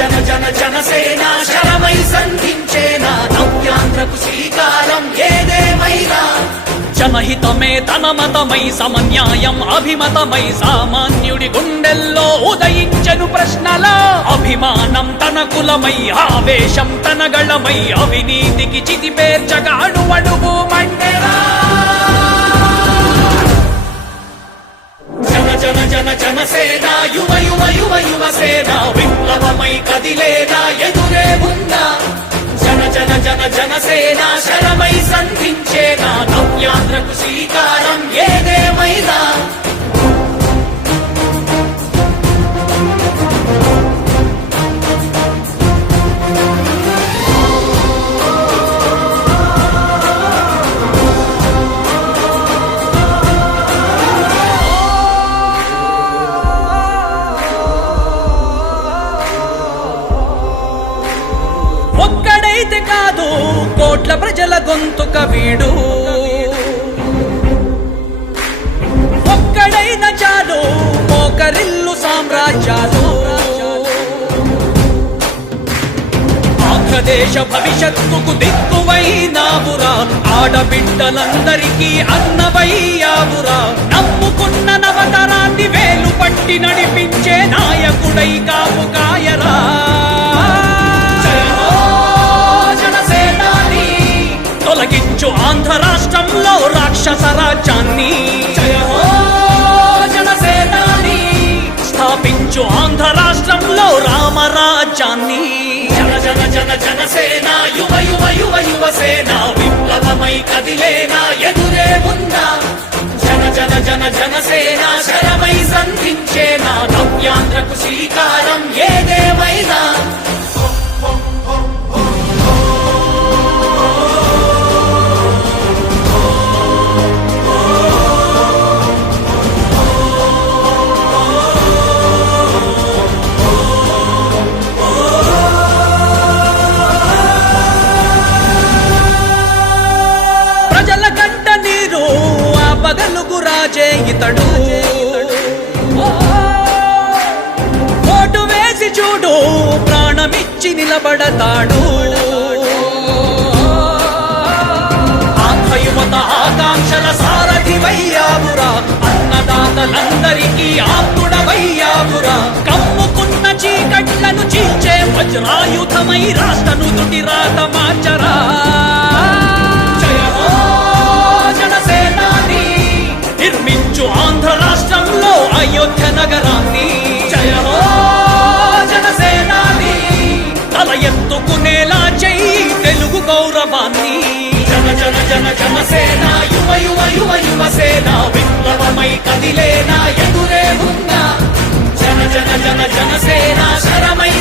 జన జన జనసేన శరమై సంధించేనా నవ్యాంధ్రకు శ్రీకారం ఏదేమైనా జనహితమే తన మతమై సమన్యాయం అభిమతమై సామాన్యుడి గుండెల్లో ఉదయించెను ప్రశ్నల అభిమానం తన కులమై ఆవేశం తన గళమై అవినీతికి చితిపేర్చగా అణువణువు మండెరా జన జన జన జనసేన యువ యువ యువ యువసేన విప్లవమై కదిలేనా ఎదురే ఉందా జన జన జన జనసేన శరమై సంధించేనా నవ్యాంధ్రకు శ్రీకారం ఏదేమైనా ఒక్కడైతే కాదు కోట్ల ప్రజల గొంతుక వీడు ఒక్కడైన చాలు మోకరిల్లు సామ్రాజ్యాలు ఆంధ్రదేశ భవిష్యత్తుకు దిక్కువైనావురా ఆడబిడ్డలందరికీ అన్నవయ్యావురా నమ్ముకున్న నవతరాన్ని వేలు పట్టి నడిపించే నాయకుడై కాపు కాయరా తొలగించు ఆంధ్ర రాష్ట్రంలో రాక్షస రాజ్యాన్ని జయ హో జనసేనాని స్థాపించు ఆంధ్ర రాష్ట్రంలో రామరాజ్యాన్ని జన జన జన జనసేన యువ యువ యువ యువసేన విప్లవమై కదిలేనా ఎదురే ఉందా జన జన జన జనసేన శరమై సంధించేనా నవ్యాంధ్రకు శ్రీకారం ఏదేమైనా పగలుగు రాజే ఇతడు ఓటు వేసి చూడు ప్రాణమిచ్చి నిలబడతాడు ఆంధ్ర యువత ఆకాంక్షల సారథివయ్యావురా అన్నదాతలందరికీ ఆప్తుడవయ్యావురా కమ్ముకున్న చీకట్లను చీల్చే వజ్రాయుధమై రాష్ట్ర నుదుటి రాత మార్చరా నిర్మించు ఆంధ్ర రాష్ట్రంలో అయోధ్య నగరాన్ని జయ హో జనసేనాని తల ఎత్తుకునేలా చెయ్యి తెలుగు గౌరవాన్ని జన జన జన జనసేన యువ యువ యువ యువసేన విప్లవమై కదిలేనా ఎదురే ఉందా జన జన జన జనసేన శరమై